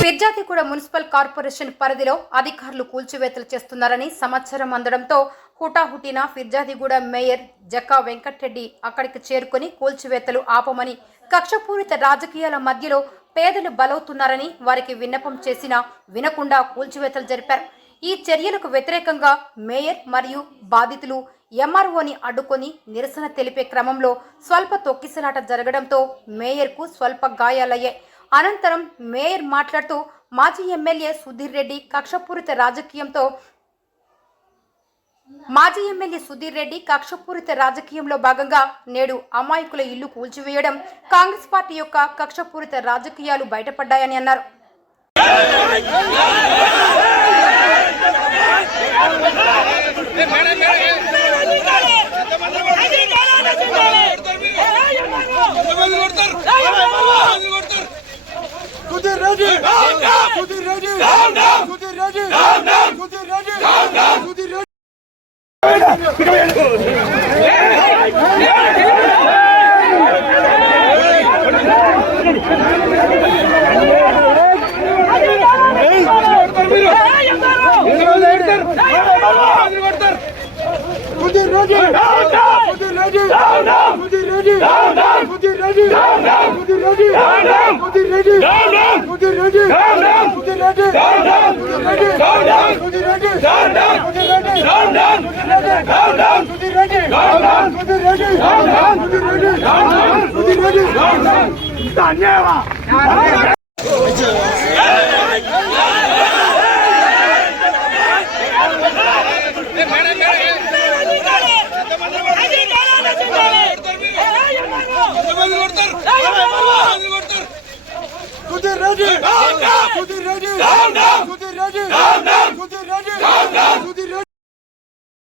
Peerzadiguda municipal corporation పరిధిలో అధికారులు కూల్చివేతలు చేస్తున్నారని సమాచారం అందడంతో హుటాహుటిన ఫిర్జాదిగూడ మేయర్ జక్కా వెంకటరెడ్డి అక్కడికి చేరుకుని కూల్చివేతలు ఆపమని, కక్షపూరిత రాజకీయాల మధ్యలో పేదలు బలవుతున్నారని వారికి విన్నపం చేసినా వినకుండా కూల్చివేతలు జరిపారు. ఈ చర్యలకు వ్యతిరేకంగా మేయర్ మరియు బాధితులు ఎంఆర్ఓని అడ్డుకొని నిరసన తెలిపే క్రమంలో స్వల్ప తొక్కిసలాట జరగడంతో మేయర్కు స్వల్ప గాయాలయ్యాయి. అనంతరం మేయర్ మాట్లాడుతూ మాజీ ఎమ్మెల్యే సుధీర్ రెడ్డి కక్షపూరిత రాజకీయంలో భాగంగా నేడు అమాయకుల ఇల్లు కూల్చివేయడం కాంగ్రెస్ పార్టీ యొక్క కక్షపూరిత రాజకీయాలు బయటపడ్డాయని అన్నారు. Sudir Reddy! Sudir Reddy! Sudir Reddy! Sudir Reddy! Sudir Reddy! Sudir Reddy! Sudir Reddy! Sudir Reddy! Sudir Reddy! Sudir Reddy! Sudir Reddy! Sudir Reddy! Sudir Reddy! Sudir Reddy! Sudir Reddy! Sudir Reddy! Sudir Reddy! Sudir Reddy! Sudir Reddy! Daniela! Sudir Reddy! Sudir Reddy! Sudir Reddy! Sudir Reddy! Sudir Reddy!